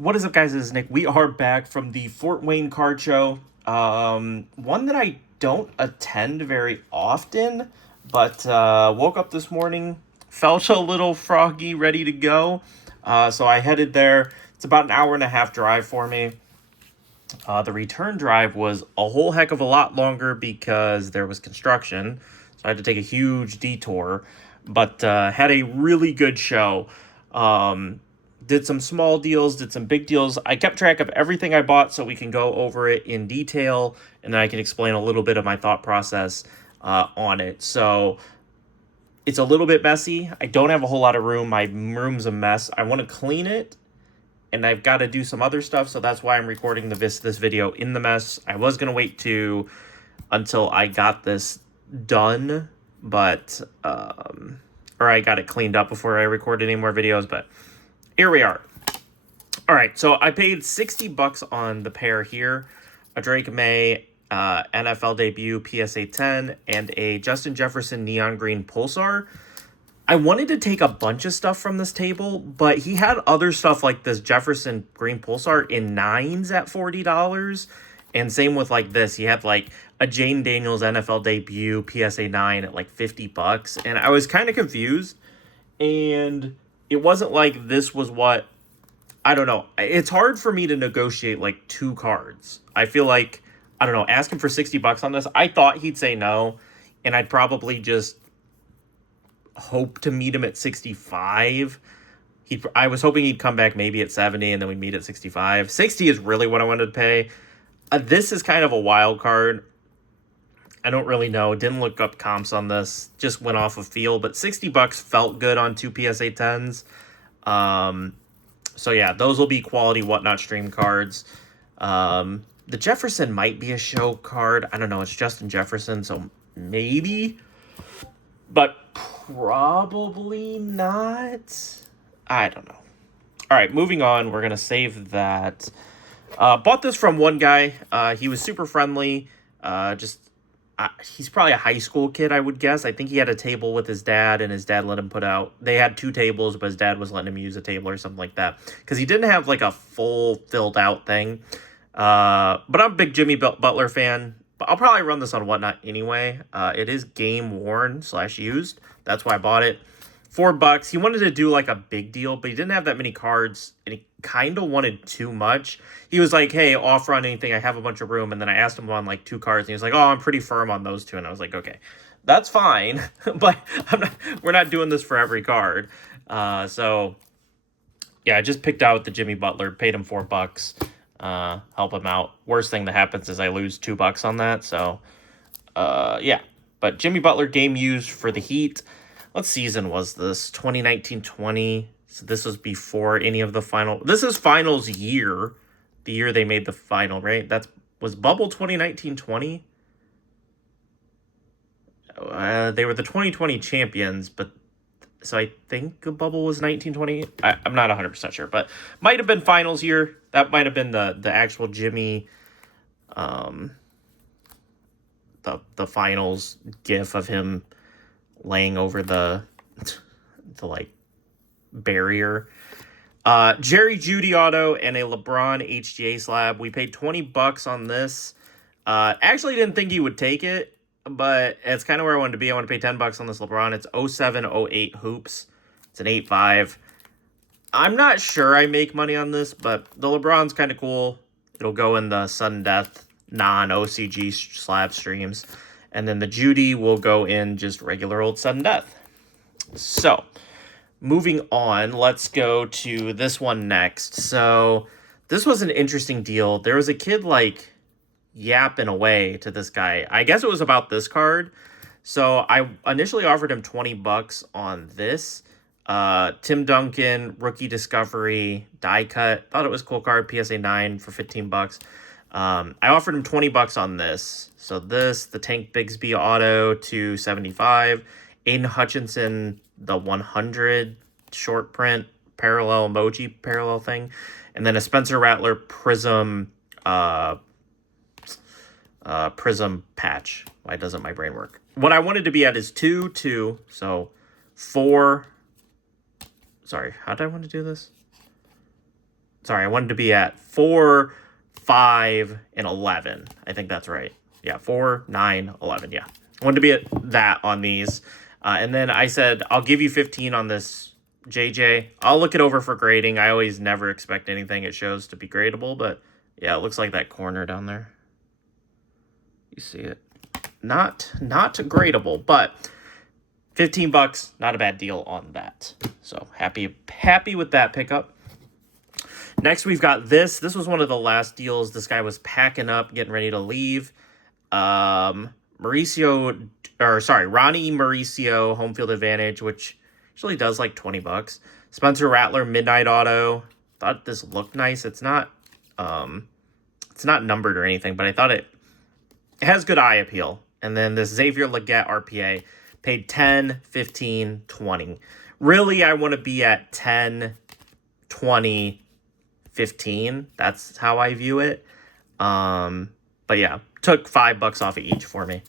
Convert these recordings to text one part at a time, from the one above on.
What is up, guys? This is Nick. We are back from the Fort Wayne Card Show. One that I don't attend very often, but woke up this morning, felt a little froggy, ready to go. So I headed there. It's about an hour and a half drive for me. The return drive was a whole heck of a lot longer because there was construction. So I had to take a huge detour, but had a really good show. Did some small deals, did some big deals. I kept track of everything I bought so we can go over it in detail, and then I can explain a little bit of my thought process on it. So it's a little bit messy. I don't have a whole lot of room. My room's a mess. I want to clean it, and I've got to do some other stuff, so that's why I'm recording this video in the mess. I was gonna wait until I got this done, but or I got it cleaned up before I recorded any more videos, but here we are. All right, so I paid $60 on the pair here, a Drake May NFL debut PSA 10 and a Justin Jefferson Neon Green Pulsar. I wanted to take a bunch of stuff from this table, but he had other stuff like this Jefferson Green Pulsar in 9s at $40. And same with like this. He had like a Jane Daniels NFL debut PSA 9 at like $50. And I was kind of confused. And it wasn't like this was what, I don't know. It's hard for me to negotiate like two cards. I feel like, I don't know, asking for $60 on this, I thought he'd say no. And I'd probably just hope to meet him at 65. I was hoping he'd come back maybe at 70 and then we'd meet at 65. 60 is really what I wanted to pay. This is kind of a wild card. I don't really know. Didn't look up comps on this. Just went off of feel, but $60 felt good on two PSA 10s. So yeah, those will be quality Whatnot stream cards. The Jefferson might be a show card. I don't know. It's Justin Jefferson, so maybe, but probably not. I don't know. All right, moving on. We're going to save that. Bought this from one guy. He was super friendly. He's probably a high school kid, I would guess. I think he had a table with his dad, and his dad let him put out. They had two tables, but his dad was letting him use a table or something like that. Because he didn't have like a full filled out thing. But I'm a big Jimmy Butler fan. But I'll probably run this on Whatnot anyway. It is game worn / used. That's why I bought it. $4. He wanted to do like a big deal, but he didn't have that many cards, and he kind of wanted too much. He was like, hey, offer on anything. I have a bunch of room. And then I asked him on like 2 cards, and he was like, oh, I'm pretty firm on those 2. And I was like, okay, that's fine. But we're not doing this for every card. So yeah, I just picked out the Jimmy Butler, paid him $4. Help him out. Worst thing that happens is I lose $2 on that. So yeah, but Jimmy Butler game used for the Heat. What season was this? 2019-20. So this was before any of the final. This is finals year. The year they made the final, right? Was Bubble 2019-20? They were the 2020 champions, but so I think the Bubble was 1920. I'm not 100% sure, but might have been finals year. That might have been the actual Jimmy, the finals gif of him laying over the like barrier. Jerry Jeudy auto and a LeBron HGA slab. We paid $20 on this. Actually didn't think he would take it, but it's kind of where I wanted to be. I want to pay $10 on this LeBron. It's 07-08 hoops. It's an 8.5. I'm not sure I make money on this, but the LeBron's kind of cool. It'll go in the sudden death non-OCG slab streams. And then the Jeudy will go in just regular old sudden death. So, moving on, let's go to this one next. So, this was an interesting deal. There was a kid, like, yapping away to this guy. I guess it was about this card. So, I initially offered him $20 on this. Tim Duncan, Rookie Discovery, die cut. Thought it was a cool card, PSA 9 for $15. I offered him $20 on this. So this, the Tank Bigsby auto to 75. Aiden Hutchinson, the 100 short print parallel emoji parallel thing. And then a Spencer Rattler Prism Prism patch. Why doesn't my brain work? What I wanted to be at is 2, 2. So 4. Sorry, how did I want to do this? Sorry, I wanted to be at 4, 5, and 11. I think that's right. Yeah, 4, 9, 11. Yeah. I wanted to be at that on these. And then I said, I'll give you 15 on this JJ. I'll look it over for grading. I always never expect anything it shows to be gradable, but yeah, it looks like that corner down there. You see it. Not gradable, but 15 bucks, not a bad deal on that. So happy with that pickup. Next, we've got this. This was one of the last deals. This guy was packing up, getting ready to leave. Ronnie Mauricio, home field advantage, which usually does like 20 bucks. Spencer Rattler, midnight auto. Thought this looked nice. It's not numbered or anything, but I thought it has good eye appeal. And then this Xavier Legette RPA, paid 10, 15, 20. Really, I want to be at 10, 20, 15. That's how I view it. But yeah, took $5 off of each for me.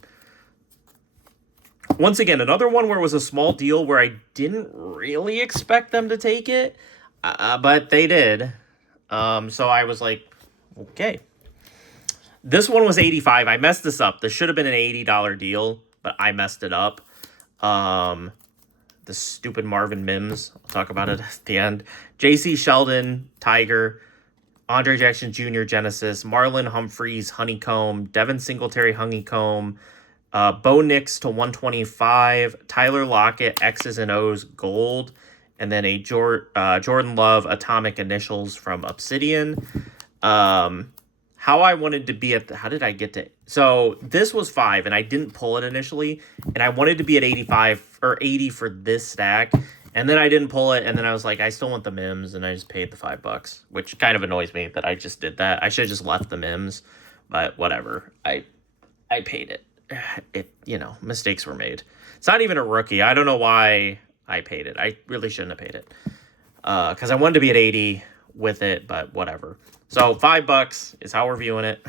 Once again, another one where it was a small deal where I didn't really expect them to take it, but they did. So I was like, okay. This one was 85. I messed this up. This should have been an $80 deal, but I messed it up. The stupid Marvin Mims. I'll talk about it at the end. J.C. Sheldon, Tiger. Andre Jackson Jr., Genesis. Marlon Humphreys, Honeycomb. Devin Singletary, Honeycomb. Bo Nix to 125. Tyler Lockett, X's and O's, Gold. And then a Jordan Love, Atomic Initials from Obsidian. How I wanted to be how did I get to? So this was 5 and I didn't pull it initially. And I wanted to be at 85 or 80 for this stack. And then I didn't pull it. And then I was like, I still want the Mims. And I just paid the $5, which kind of annoys me that I just did that. I should have just left the Mims, but whatever. I paid it. Mistakes were made. It's not even a rookie. I don't know why I paid it. I really shouldn't have paid it. Because I wanted to be at 80 with it, but whatever. So $5 is how we're viewing it.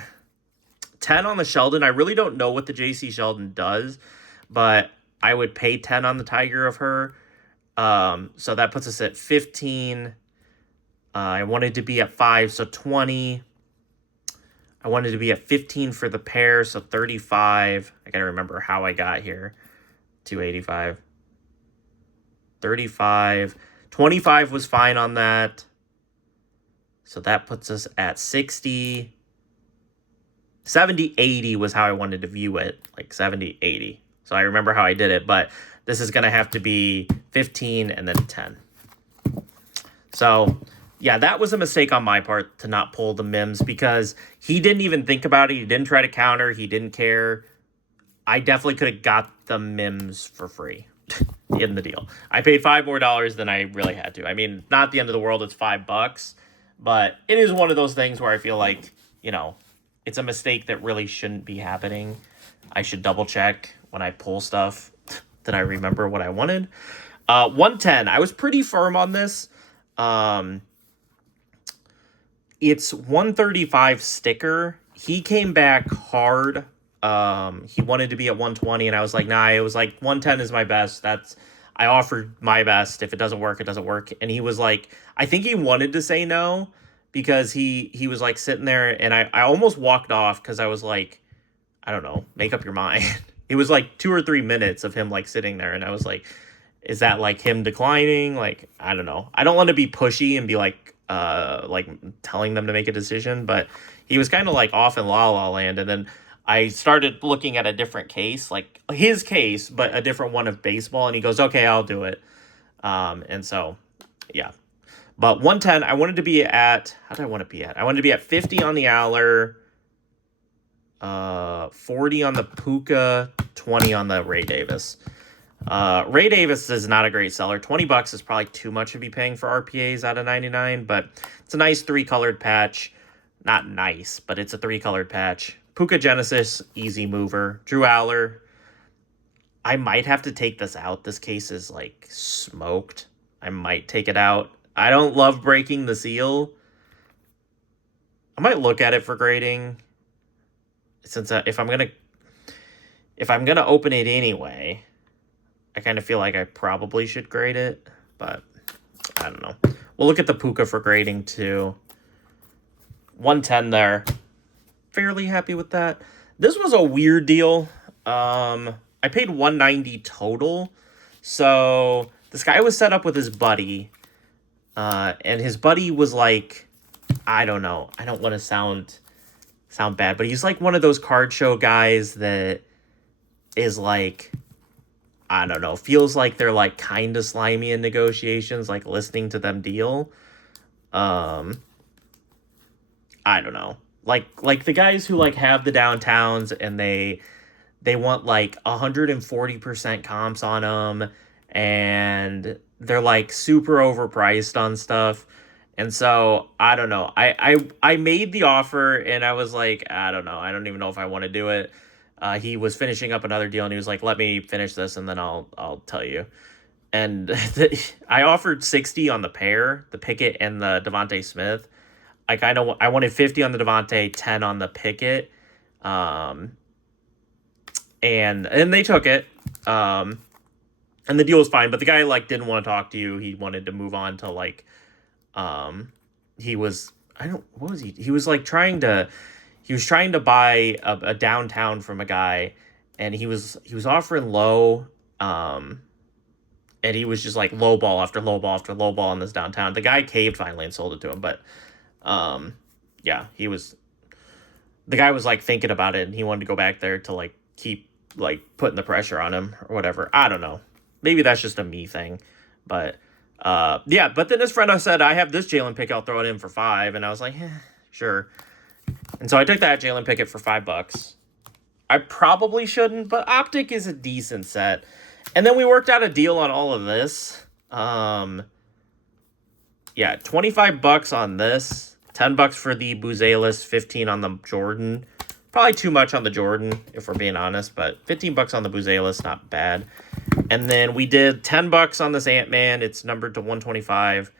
10 on the Sheldon. I really don't know what the JC Sheldon does, but I would pay 10 on the Tiger of her. So that puts us at 15. I wanted to be at 5, so 20. I wanted to be at 15 for the pair, so 35. I gotta remember how I got here. 285. 35. 25 was fine on that. So that puts us at 60. 70, 80 was how I wanted to view it. Like 70, 80. So I remember how I did it, but this is going to have to be 15 and then 10. So, yeah, that was a mistake on my part to not pull the Mims because he didn't even think about it. He didn't try to counter. He didn't care. I definitely could have got the Mims for free in the deal. I paid $5 more than I really had to. I mean, not the end of the world. It's $5. But it is one of those things where I feel like, it's a mistake that really shouldn't be happening. I should double check when I pull stuff that I remember what I wanted. 110. I was pretty firm on this. It's 135 sticker. He came back hard. He wanted to be at 120, and I was like, nah, it was like 110 is my best. I offered my best. If it doesn't work, it doesn't work. And he was like, I think he wanted to say no because he was like sitting there and I almost walked off because I was like, I don't know, make up your mind. It was like 2 or 3 minutes of him like sitting there. And I was like, is that like him declining? Like, I don't know. I don't want to be pushy and be like telling them to make a decision, but he was kind of like off in la la land. And then I started looking at a different case, like his case, but a different one of baseball. And he goes, okay, I'll do it. And so, yeah. But 110, I wanted to be at, how did I want to be at? I wanted to be at 50 on the Aller, 40 on the Puka, 20 on the Ray Davis. Ray Davis is not a great seller. $20 is probably too much to be paying for RPAs out of 99, but it's a nice 3-colored patch. Not nice, but it's a 3-colored patch. Puka Genesis, easy mover. Drew Aller. I might have to take this out. This case is like smoked. I might take it out. I don't love breaking the seal. I might look at it for grading. Since if I'm gonna open it anyway, I kind of feel like I probably should grade it, but I don't know. We'll look at the Puka for grading too. 110 there. Fairly happy with that. This was a weird deal. I paid 190 total. So this guy was set up with his buddy. And his buddy was like, I don't know. I don't want to sound bad, but he's like one of those card show guys that is like, I don't know, feels like they're like kind of slimy in negotiations, like listening to them deal. I don't know. Like the guys who like have the downtowns and they want like 140% comps on them, and they're like super overpriced on stuff. And so I don't know. I made the offer and I was like, I don't know. I don't even know if I want to do it. He was finishing up another deal and he was like, let me finish this and then I'll tell you. And I offered 60 on the pair, the Pickett and the Devontae Smith. Like I wanted 50 on the Devontae, 10 on the Pickett. And they took it. And the deal was fine, but the guy like didn't want to talk to you. He wanted to move on to like he was what was he was like trying to buy a downtown from a guy, and he was offering low, and he was just like low ball after low ball after low ball on this downtown. The guy caved finally and sold it to him, but yeah, the guy was like thinking about it and he wanted to go back there to like keep like putting the pressure on him or whatever. I don't know. Maybe that's just a me thing, but yeah. But then his friend said, I have this Jalen Pickett, I'll throw it in for $5, and I was like, sure. And so I took that Jalen Pickett for $5. I probably shouldn't, but Optic is a decent set. And then we worked out a deal on all of this. Yeah, $25 on this, $10 for the Buzelis, 15 on the Jordan. Probably too much on the Jordan, if we're being honest, but $15 on the Buzelis, not bad. And then we did $10 on this Ant-Man. It's numbered to 125.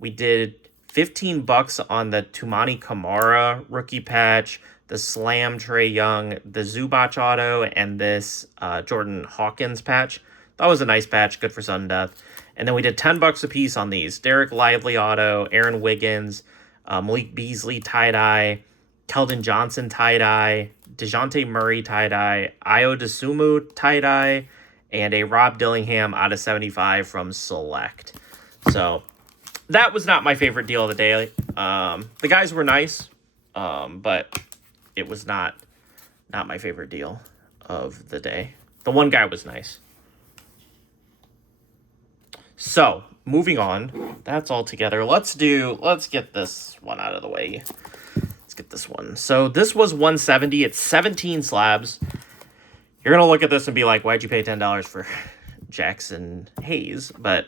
We did $15 on the Tumani Kamara rookie patch, the Slam Trae Young, the Zubac auto, and this Jordan Hawkins patch. That was a nice patch, good for sudden death. And then we did $10 a piece on these. Derek Lively auto, Aaron Wiggins, Malik Beasley tie-dye, Keldon Johnson tie-dye, DeJounte Murray tie-dye, Ayo Dosunmu tie-dye, and a Rob Dillingham out of 75 from Select. So that was not my favorite deal of the day. The guys were nice, but it was not my favorite deal of the day. The one guy was nice. So, moving on. That's all together. Let's get this one out of the way. Let's get this one. So, this was 170. It's 17 slabs. You're going to look at this and be like, why'd you pay $10 for Jackson Hayes? But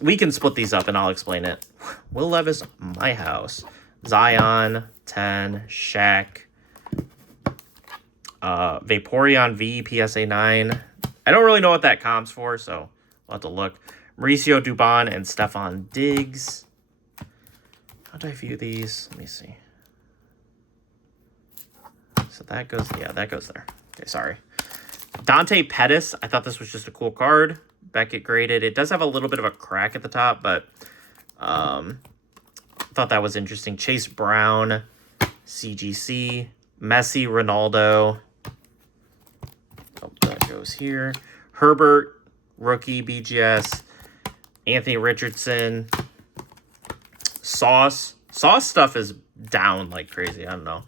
we can split these up and I'll explain it. Will Levis, my house. Zion, 10. Shaq. Vaporeon V, PSA 9. I don't really know what that comp's for, so we'll have to look. Mauricio Dubon and Stephon Diggs. How do I view these? Let me see. So that goes there. Okay, sorry. Dante Pettis. I thought this was just a cool card. Beckett graded. It does have a little bit of a crack at the top, but thought that was interesting. Chase Brown, CGC, Messi, Ronaldo. Oh, that goes here. Herbert, rookie, BGS. Anthony Richardson. Sauce stuff is down like crazy. I don't know.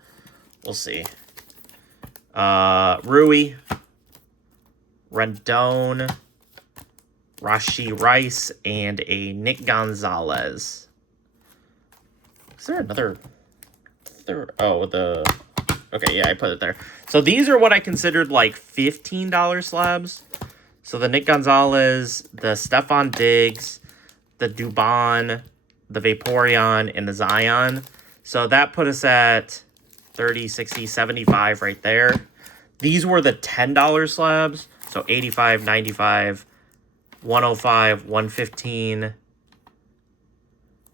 We'll see. Rui, Rendon, Rashi Rice, and a Nick Gonzalez. Is there another? Okay, yeah, I put it there. So these are what I considered like $15 slabs. So the Nick Gonzalez, the Stephon Diggs, the Dubon, the Vaporeon, and the Zion. So that put us at 30, 60, 75 right there. These were the $10 slabs. So 85, 95, 105, 115,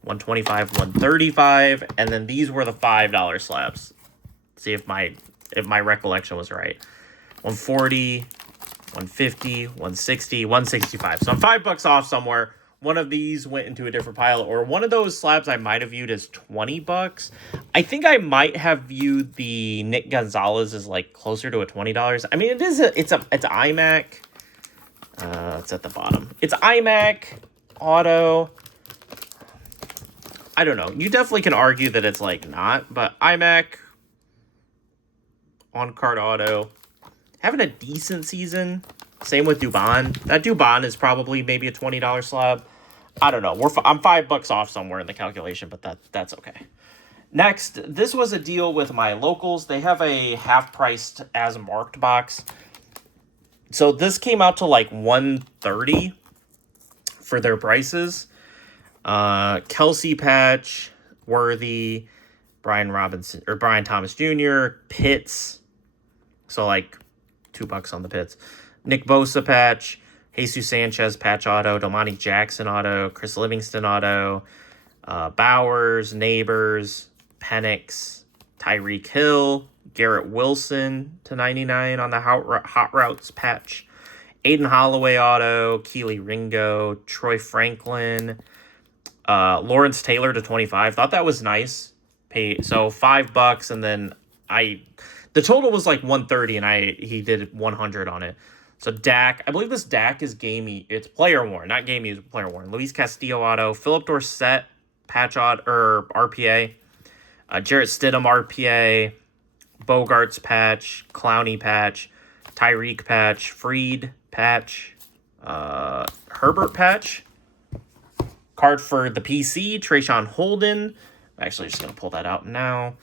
125, 135. And then these were the $5 slabs. See if my recollection was right. 140, 150, 160, 165. So I'm $5 off somewhere. one of these went into a different pile, or one of those slabs I might have viewed as $20. I think I might have viewed the Nick Gonzalez as like closer to a $20. I mean, it's iMac. It's at the bottom. It's iMac auto. I don't know. You definitely can argue that it's like not, but iMac on card auto having a decent season. Same with Dubon. That Dubon is probably maybe a $20 slab. I don't know. I'm $5 off somewhere in the calculation, but that's okay. Next, this was a deal with my locals. They have a half-priced as marked box. So this came out to like $130 for their prices. Kelsey patch, Worthy, Brian Thomas Jr., Pitts. So like $2 on the Pitts. Nick Bosa patch, Jesus Sanchez patch auto, Domani Jackson auto, Chris Livingston auto, Bowers, Neighbors, Penix, Tyreek Hill, Garrett Wilson /99 on the Hot Routes patch, Aiden Holloway auto, Keely Ringo, Troy Franklin, Lawrence Taylor /25. Thought that was nice. So $5, and then the total was like 130, and he did 100 on it. So Dak, I believe this Dak is gamey. It's player worn, not gamey, it's player worn. Luis Castillo auto, Philip Dorsett patch auto or RPA, Jarrett Stidham RPA, Bogarts patch, Clowney patch, Tyreek patch, Freed patch, Herbert patch. Card for the PC, Trayshawn Holden. I'm actually just going to pull that out now.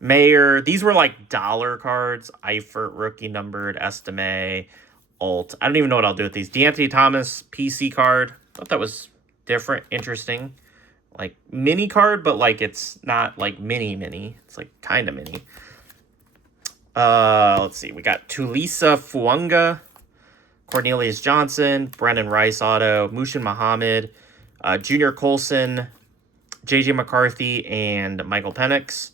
Mayer. These were like dollar cards. Eifert, rookie numbered, Estime, Alt. I don't even know what I'll do with these. De'Anthony Thomas, PC card. Thought that was different, interesting. Like mini card, but like it's not like mini. It's like kind of mini. Let's see. We got Tulisa Fuanga, Cornelius Johnson, Brennan Rice auto, Mushin Muhammad, Junior Colson, JJ McCarthy, and Michael Penix.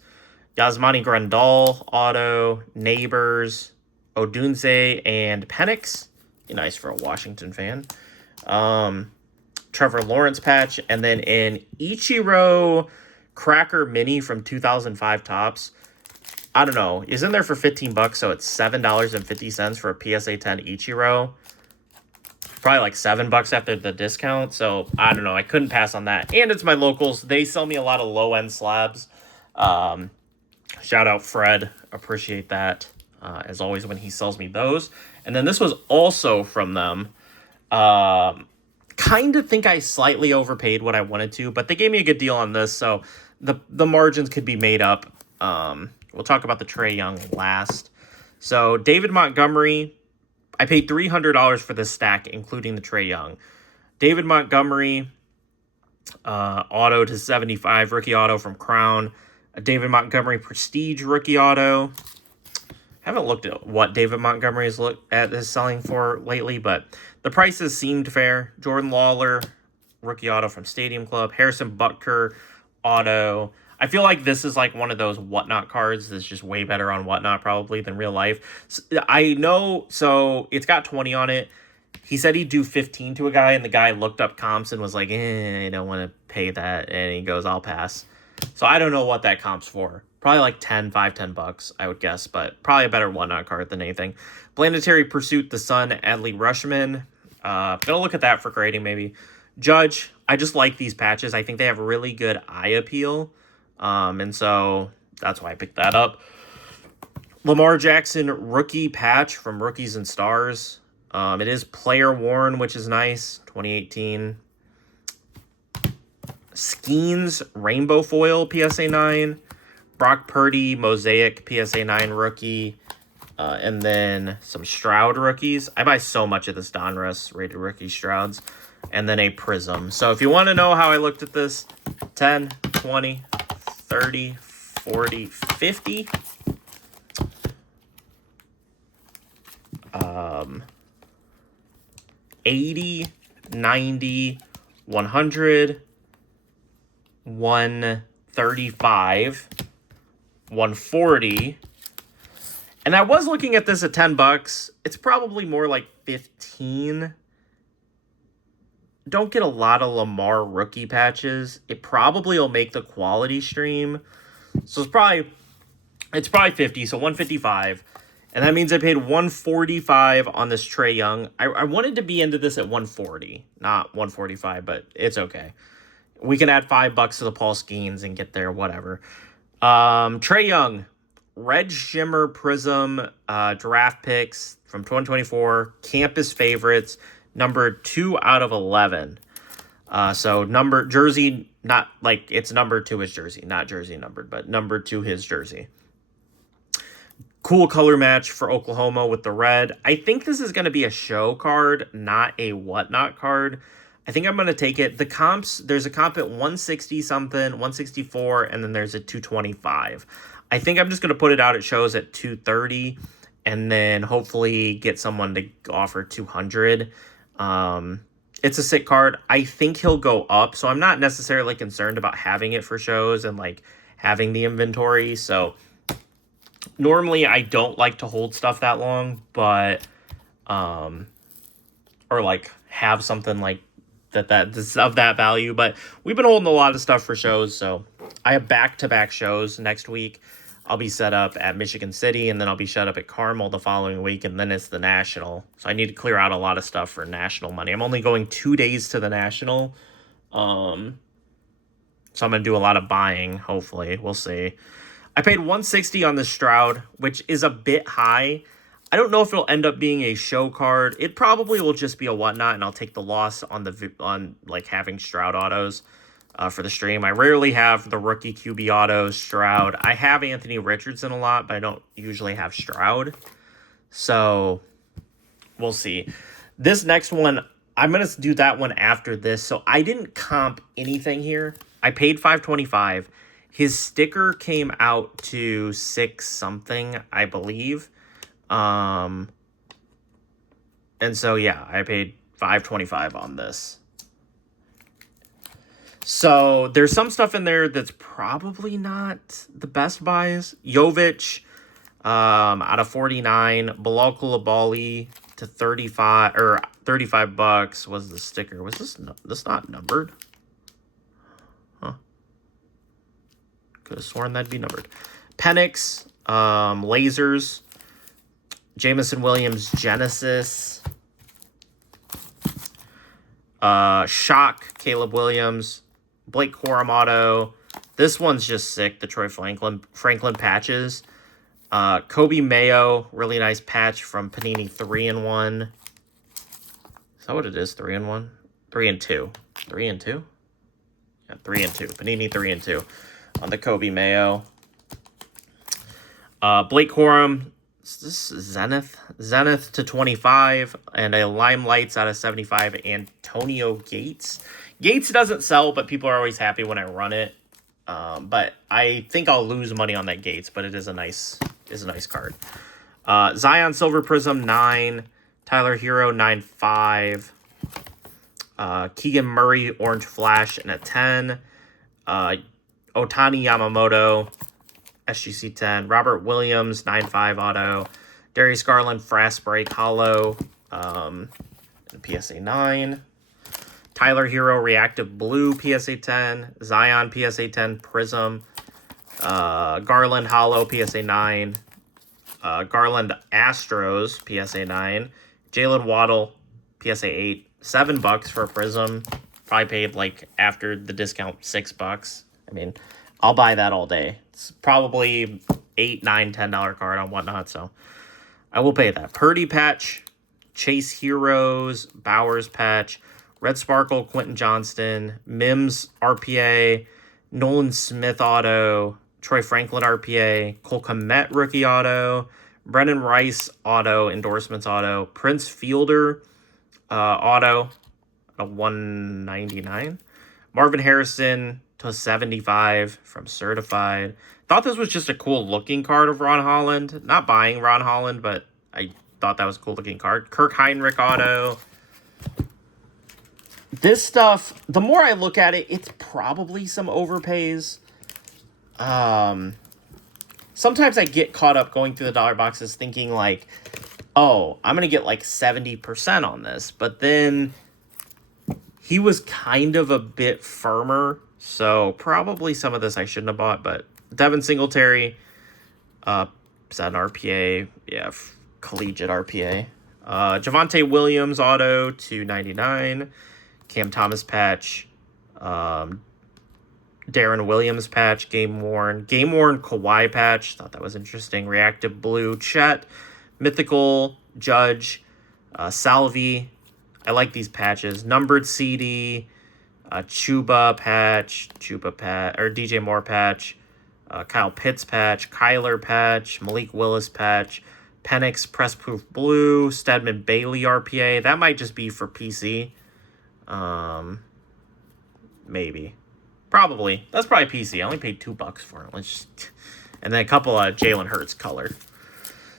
Yasmani Grandal auto, Neighbors, Odunze, and Penix. Be nice for a Washington fan. Trevor Lawrence patch, and then an Ichiro Cracker Mini from 2005 Topps. I don't know. Is in there for $15, so it's $7.50 for a PSA 10 Ichiro. Probably like $7 after the discount, so I don't know. I couldn't pass on that. And it's my locals. They sell me a lot of low-end slabs. Shout out Fred. Appreciate that, as always, when he sells me those. And then this was also from them. Kind of think I slightly overpaid what I wanted to, but they gave me a good deal on this, so the margins could be made up. We'll talk about the Trae Young last. So David Montgomery, I paid $300 for this stack, including the Trae Young. David Montgomery, auto /75, rookie auto from Crown. A David Montgomery Prestige rookie auto. Haven't looked at what David Montgomery is selling for lately, but the prices seemed fair. Jordan Lawler, rookie auto from Stadium Club. Harrison Butker auto. I feel like this is like one of those Whatnot cards that's just way better on Whatnot probably than real life. I know, so it's got 20 on it. He said he'd do 15 to a guy, and the guy looked up comps and was like, I don't want to pay that. And he goes, I'll pass. So I don't know what that comp's for. Probably like $10, I would guess, but probably a better Whatnot card than anything. Planetary Pursuit, the Sun, Adley Rushman. Gonna look at that for grading maybe. Judge, I just like these patches. I think they have really good eye appeal. And so that's why I picked that up. Lamar Jackson rookie patch from Rookies and Stars. It is player worn, which is nice. 2018. Skeens Rainbow Foil PSA 9. Brock Purdy Mosaic PSA 9 rookie. And then some Stroud rookies. I buy so much of this Donruss rated rookie Strouds. And then a Prism. So if you want to know how I looked at this, 10, 20, 30, 40, 50. 80, 90, 100, 135, 140. And I was looking at this at $10. It's probably more like 15. don't get a lot of Lamar rookie patches. It probably will make the quality stream. So it's probably 50, so 155. And that means I paid 145 on this Trae Young. I wanted to be into this at 140, not 145, but it's okay. We can add $5 to the Paul Skeens and get there, whatever. Trae Young, Red Shimmer Prism, draft picks from 2024, campus favorites, number 2 out of 11. So number jersey, not like it's number to his jersey, not jersey numbered, but number to his jersey. Cool color match for Oklahoma with the red. I think this is going to be a show card, not a whatnot card. I think I'm going to take it. The comps, there's a comp at 160 something, 164, and then there's a 225. I think I'm just going to put it out at shows at 230 and then hopefully get someone to offer 200. It's a sick card. I think he'll go up, so I'm not necessarily concerned about having it for shows and like having the inventory. So normally I don't like to hold stuff that long, but or like have something like that's of that value, but we've been holding a lot of stuff for shows. So I have back-to-back shows next week. I'll be set up at Michigan City, and then I'll be shut up at Carmel the following week, and then it's the National. So I need to clear out a lot of stuff for National money. I'm only going 2 days to the National. So I'm going to do a lot of buying, hopefully. We'll see. I paid 160 on the Stroud, which is a bit high. I don't know if it'll end up being a show card. It probably will just be a whatnot, and I'll take the loss on like having Stroud autos for the stream. I rarely have the rookie QB autos, Stroud. I have Anthony Richardson a lot, but I don't usually have Stroud. So we'll see. This next one, I'm going to do that one after this. So I didn't comp anything here. I paid $525. His sticker came out to 6 something, I believe. And so yeah, I paid $525 on this. So there's some stuff in there that's probably not the best buys. Jovic, out of 49, Bilal Coulibaly to 35 or $35 was the sticker. Was this not numbered? Huh. Could have sworn that'd be numbered. Penix, lasers, Jameson Williams, Genesis, Shock, Caleb Williams, Blake Corum auto. This one's just sick, the Troy Franklin patches. Kobe Mayo, really nice patch from Panini 3-in-1. Is that what it is? 3-in-1? 3-in-2. 3-in-2? Yeah, 3-in-2. Panini 3-in-2 on the Kobe Mayo. Blake Corum, this is Zenith to 25, and a Limelights out of 75. Antonio Gates. Gates doesn't sell, but people are always happy when I run it. But I think I'll lose money on that Gates, but it is a nice card. Zion Silver Prism 9, Tyler Hero 9.5, Keegan Murray Orange Flash and a 10, Otani Yamamoto SGC 10, Robert Williams 9.5 auto, Darius Garland Fast Break Hollow, and PSA 9. Tyler Hero Reactive Blue PSA 10, Zion PSA 10 Prism, Garland Hollow PSA 9, Garland Astros PSA 9, Jalen Waddle PSA 8, $7 for a Prism. Probably paid like after the discount $6. I mean, I'll buy that all day. It's probably $8, $9, $10 card on whatnot, so I will pay that. Purdy patch, Chase Heroes, Bowers patch, Red Sparkle, Quentin Johnston, Mims RPA, Nolan Smith auto, Troy Franklin RPA, Cole Kmet rookie auto, Brennan Rice auto, endorsements auto, Prince Fielder auto, a 199, Marvin Harrison to 75 from Certified. Thought this was just a cool looking card of Ron Holland. Not buying Ron Holland, but I thought that was a cool looking card. Kirk Heinrich auto. This stuff, the more I look at it, it's probably some overpays. Sometimes I get caught up going through the dollar boxes thinking like, oh, I'm going to get like 70% on this. But then He was kind of a bit firmer, so probably some of this I shouldn't have bought, but Devin Singletary, is that an RPA? Yeah, collegiate RPA. Javonte Williams auto to 99. Cam Thomas patch. Darren Williams patch. Game worn Kawhi patch. Thought that was interesting. Reactive blue Chet. Mythical Judge. Salvi. I like these patches. Numbered CD. Chuba patch. Or DJ Moore patch. Kyle Pitts patch. Kyler patch. Malik Willis patch. Penix Press Proof Blue. Stedman Bailey RPA. That might just be for PC. Maybe. Probably. That's probably PC. I only paid $2 for it. And then a couple of Jalen Hurts colored.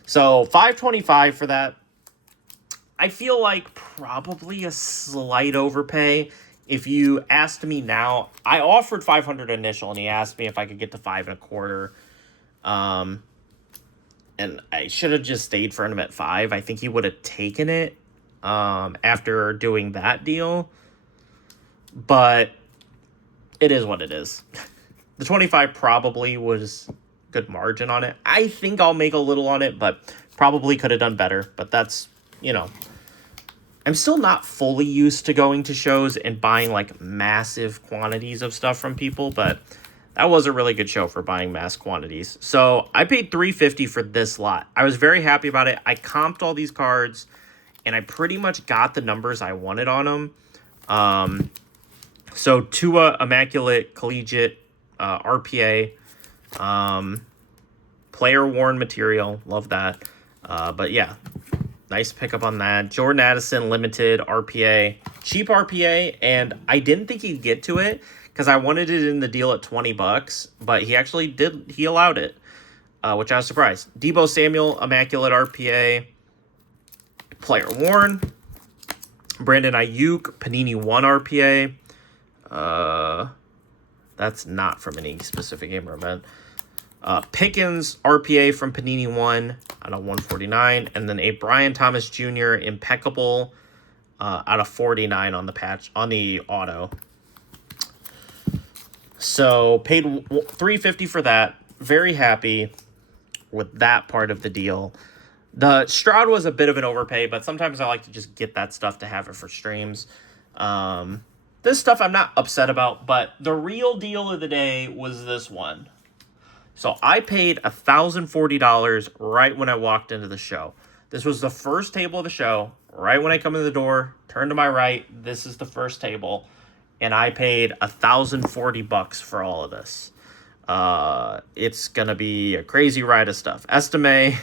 So $525 for that. I feel like probably a slight overpay. If you asked me now, I offered 500 initial, and he asked me if I could get to 5.25. And I should have just stayed for him at 5. I think he would have taken it after doing that deal. But it is what it is. The 25 probably was good margin on it. I think I'll make a little on it, but probably could have done better. But that's, I'm still not fully used to going to shows and buying like massive quantities of stuff from people, but that was a really good show for buying mass quantities. So I paid $350 for this lot. I was very happy about it. I comped all these cards, and I pretty much got the numbers I wanted on them. So Tua Immaculate Collegiate RPA, player worn material, love that. But yeah, nice pickup on that. Jordan Addison Limited RPA, cheap RPA, and I didn't think he'd get to it because I wanted it in the deal at $20, but he actually did. He allowed it, which I was surprised. Deebo Samuel Immaculate RPA, player worn. Brandon Ayuk Panini 1 RPA. That's not from any specific game or event. Pickens RPA from Panini 1 out of 149, and then a Brian Thomas Jr. impeccable out of 49 on the patch on the auto. So paid $350 for that. Very happy with that part of the deal. The Stroud was a bit of an overpay, but sometimes I like to just get that stuff to have it for streams. This stuff I'm not upset about, but the real deal of the day was this one. So I paid $1,040 right when I walked into the show. This was the first table of the show. Right when I come in the door, turn to my right, this is the first table. And I paid $1,040 for all of this. It's going to be a crazy ride of stuff. Estime,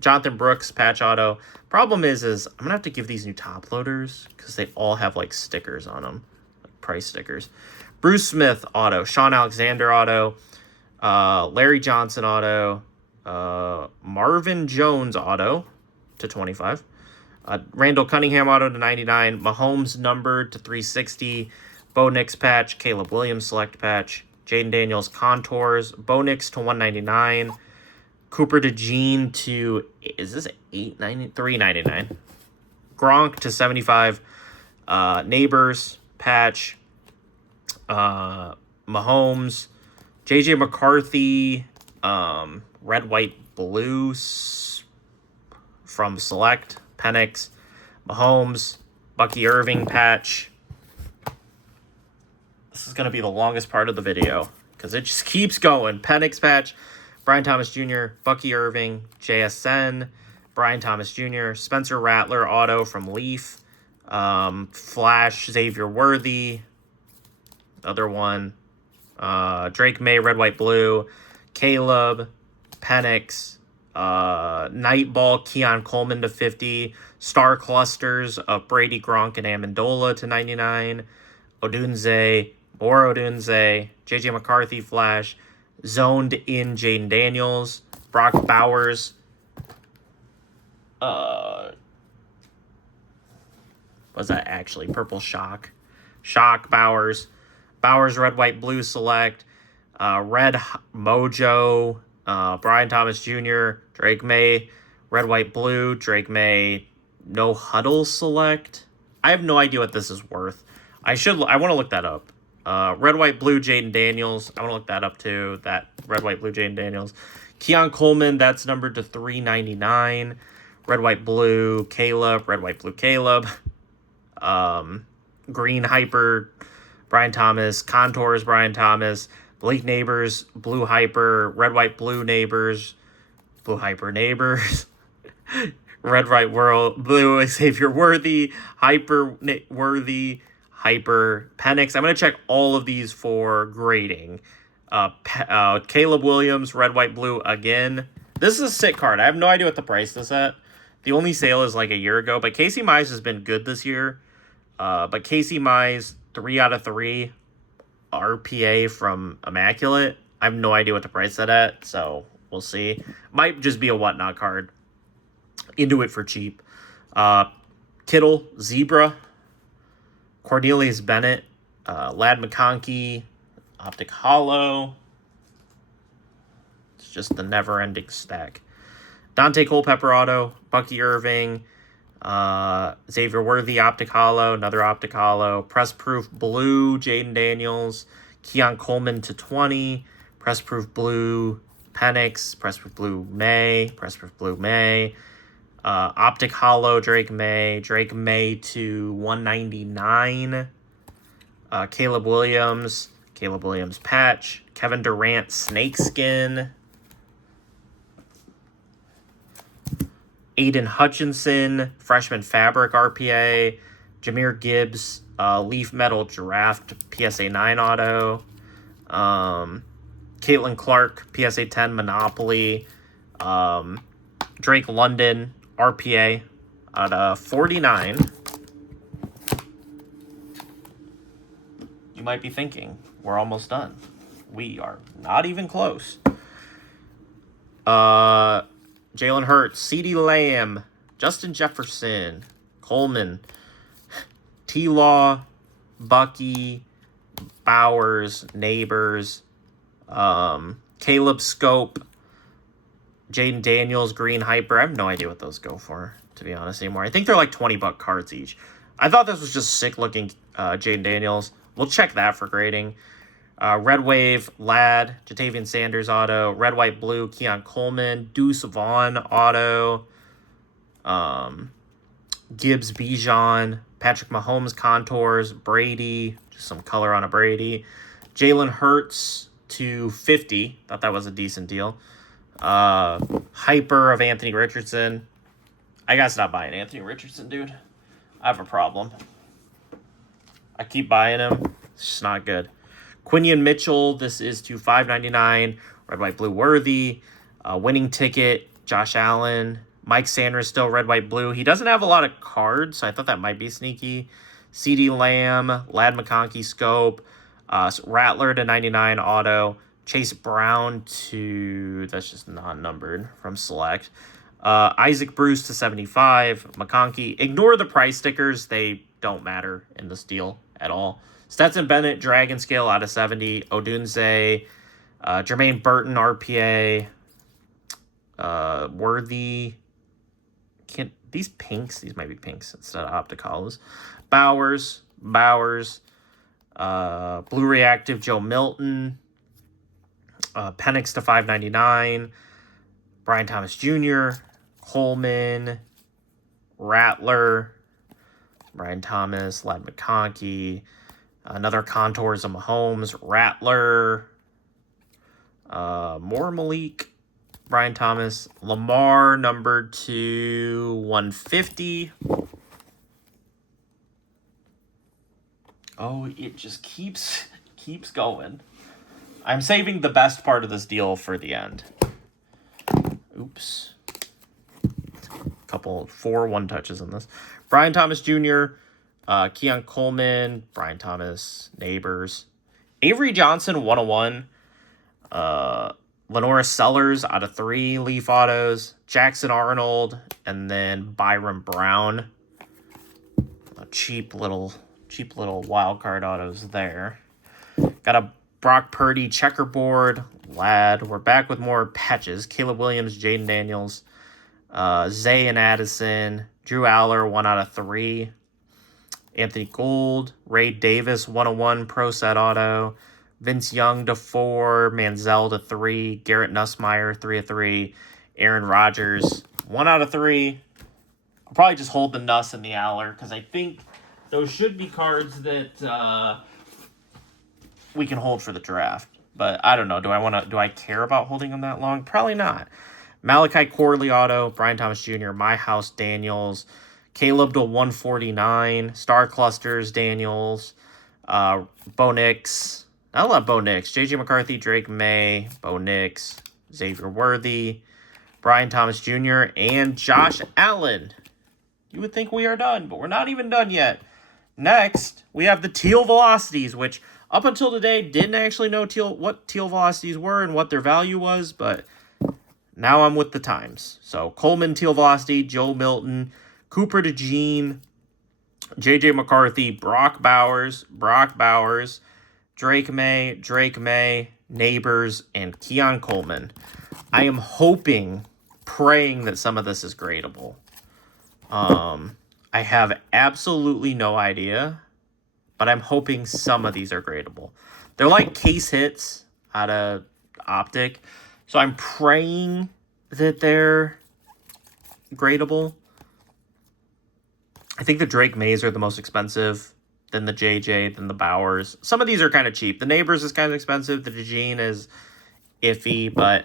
Jonathan Brooks, patch auto. Problem is I'm going to have to give these new top loaders because they all have like stickers on them. Price stickers. Bruce Smith auto, Sean Alexander auto, Larry Johnson auto, Marvin Jones auto to 25, Randall Cunningham auto to 99, Mahomes numbered to 360, Bo Nix patch, Caleb Williams select patch, Jaden Daniels contours, Bo Nix to 199, Cooper DeJean to, is this 399, Gronk to 75, Neighbors patch, Mahomes, JJ McCarthy, red, white, blue from Select, Penix, Mahomes, Bucky Irving patch. This is going to be the longest part of the video because it just keeps going. Penix patch, Brian Thomas Jr., Bucky Irving, JSN, Brian Thomas Jr., Spencer Rattler auto from Leaf, Flash, Xavier Worthy, other one, Drake May, red, white, blue, Caleb, Penix, Nightball, Keon Coleman to 50, Star Clusters of Brady, Gronk, and Amendola to 99, Odunze, more Odunze, JJ McCarthy, Flash, zoned in Jaden Daniels, Brock Bowers, was that actually Purple Shock, Bowers, red, white, blue select, red Mojo, Brian Thomas Jr., Drake May, red, white, blue, Drake May, no huddle select. I have no idea what this is worth. I want to look that up. Red, white, blue, Jaden Daniels. I want to look that up too. That red, white, blue, Jaden Daniels. Keon Coleman, that's numbered to 399. Red, white, blue, Caleb. Red, white, blue, Caleb. Green Hyper, Brian Thomas. Contours, Brian Thomas. Blake Neighbors, Blue Hyper. Red, white, blue Neighbors. Blue Hyper Neighbors. Red, white, world, blue, Xavier Worthy. Hyper Worthy. Hyper Penix. I'm going to check all of these for grading. Caleb Williams, red, white, blue again. This is a sick card. I have no idea what the price is at. The only sale is like a year ago, but Casey Mize has been good this year. But Casey Mize, 3 out of 3 RPA from Immaculate. I have no idea what to price that at, so we'll see. Might just be a whatnot card. Into it for cheap. Kittle, Zebra. Cornelius Bennett, Lad McConkey, Optic Hollow. It's just the never-ending stack. Dante Culpepper auto, Bucky Irving, Xavier Worthy Optic Hollow, another Optic Hollow, Press Proof Blue, Jaden Daniels, Keon Coleman to 20, Press Proof Blue, Penix, Press Proof Blue May, Press Proof Blue May, Optic Hollow, Drake May to 199. Caleb Williams patch. Kevin Durant Snakeskin. Aiden Hutchinson freshman fabric RPA. Jahmyr Gibbs Leaf Metal Draft PSA 9 auto. Caitlin Clark PSA 10 Monopoly. Drake London RPA at 49. You might be thinking, we're almost done. We are not even close. Jalen Hurts, CeeDee Lamb, Justin Jefferson, Coleman, T-Law, Bucky, Bowers, Neighbors, Caleb Scope, Jaden Daniels, Green Hyper. I have no idea what those go for, to be honest, anymore. I think they're like $20 cards each. I thought this was just sick-looking Jaden Daniels. We'll check that for grading. Red Wave, Lad, Jatavian Sanders auto. Red, white, blue, Keon Coleman. Deuce Vaughn auto. Gibbs, Bijan. Patrick Mahomes contours. Brady. Just some color on a Brady. Jalen Hurts to 50. Thought that was a decent deal. Hyper of Anthony Richardson. I gotta stop buying Anthony Richardson, dude. I have a problem. I keep buying him. It's just not good. Quinion Mitchell, this is to $5.99. Red, white, blue, Worthy. Winning ticket, Josh Allen. Mike Sanders still red, white, blue. He doesn't have a lot of cards, so I thought that might be sneaky. CeeDee Lamb, Lad McConkey scope. Rattler to 99 auto. Chase Brown to, that's just non-numbered from Select. Isaac Bruce to 75. McConkey. Ignore the price stickers. They don't matter in this deal at all. Stetson Bennett, Dragon Scale out of 70. Odunze. Jermaine Burton, RPA. Worthy. These pinks? These might be pinks instead of Optic Hollows. Bowers. Blue Reactive, Joe Milton. Penix to $5.99. Brian Thomas Jr., Coleman, Rattler, Brian Thomas, Lad McConkey, another Contours of Mahomes, Rattler, more Malik, Brian Thomas, Lamar numbered to 150. Oh, it just keeps going. I'm saving the best part of this deal for the end. Oops. 4 one-touches in this. Brian Thomas Jr., Keon Coleman, Brian Thomas, Neighbors. Avery Johnson, 101. Lenora Sellers out of 3 Leaf autos. Jackson Arnold, and then Byron Brown. Cheap little wild card autos there. Got a Brock Purdy checkerboard. Lad. We're back with more patches. Caleb Williams, Jaden Daniels, Zay and Addison, Drew Aller, 1 out of 3. Anthony Gould, Ray Davis, 101 Pro Set Auto, Vince Young to 4, Manziel to 3, Garrett Nussmeier 3 of 3, Aaron Rodgers 1 out of 3. I'll probably just hold the Nuss and the Aller because I think those should be cards that we can hold for the draft. But I don't know. Do I care about holding them that long? Probably not. Malachi Corley auto, Brian Thomas Jr., My House Daniels, Caleb to 149, Star Clusters Daniels, Bo Nix. I love Bo Nix. JJ McCarthy, Drake May, Bo Nix, Xavier Worthy, Brian Thomas Jr., and Josh Allen. You would think we are done, but we're not even done yet. Next, we have the Teal Velocities, which up until today didn't actually know what Teal Velocities were and what their value was, but now I'm with the times. So Coleman Teal Velocity, Joe Milton, Cooper DeJean, JJ McCarthy, Brock Bowers, Drake May, Neighbors, and Keon Coleman. I am hoping, praying that some of this is gradable. I have absolutely no idea, but I'm hoping some of these are gradable. They're like case hits out of Optic, so I'm praying that they're gradable. I think the Drake Mays are the most expensive, then the JJ, then the Bowers. Some of these are kind of cheap. The Neighbors is kind of expensive. The DeJean is iffy, but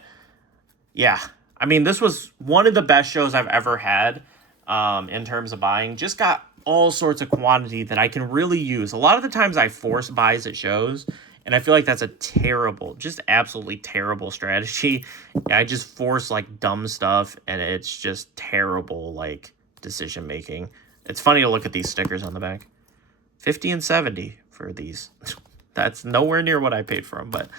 yeah. I mean, this was one of the best shows I've ever had in terms of buying. Just got all sorts of quantity that I can really use. A lot of the times I force buys at shows, and I feel like that's a terrible, just absolutely terrible strategy. I just force like dumb stuff, and it's just terrible like decision making. It's funny to look at these stickers on the back. 50 and 70 for these. That's nowhere near what I paid for them, but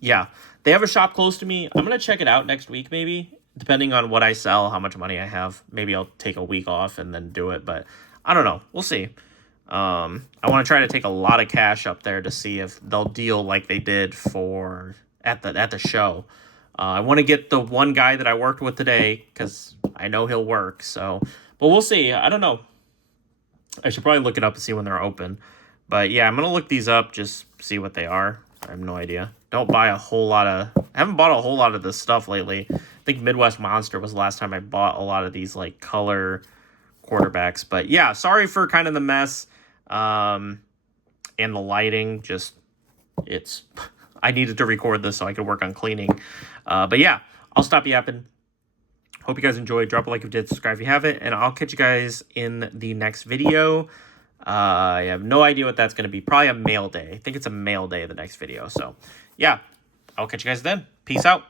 yeah. They have a shop close to me. I'm going to check it out next week maybe, depending on what I sell, how much money I have. Maybe I'll take a week off and then do it, but I don't know. We'll see. I want to try to take a lot of cash up there to see if they'll deal like they did at the show. I want to get the one guy that I worked with today because I know he'll work. So, but we'll see. I don't know. I should probably look it up and see when they're open. But yeah, I'm going to look these up, just see what they are. I have no idea. Don't buy a whole lot of... I haven't bought a whole lot of this stuff lately. I think Midwest Monster was the last time I bought a lot of these like color quarterbacks. But yeah, sorry for kind of the mess and the lighting. Just, it's... I needed to record this so I could work on cleaning. But yeah, I'll stop yapping. Hope you guys enjoyed. Drop a like if you did, subscribe if you haven't, and I'll catch you guys in the next video. I have no idea what that's going to be. Probably a mail day. I think it's a mail day, the next video. So, yeah, I'll catch you guys then. Peace out.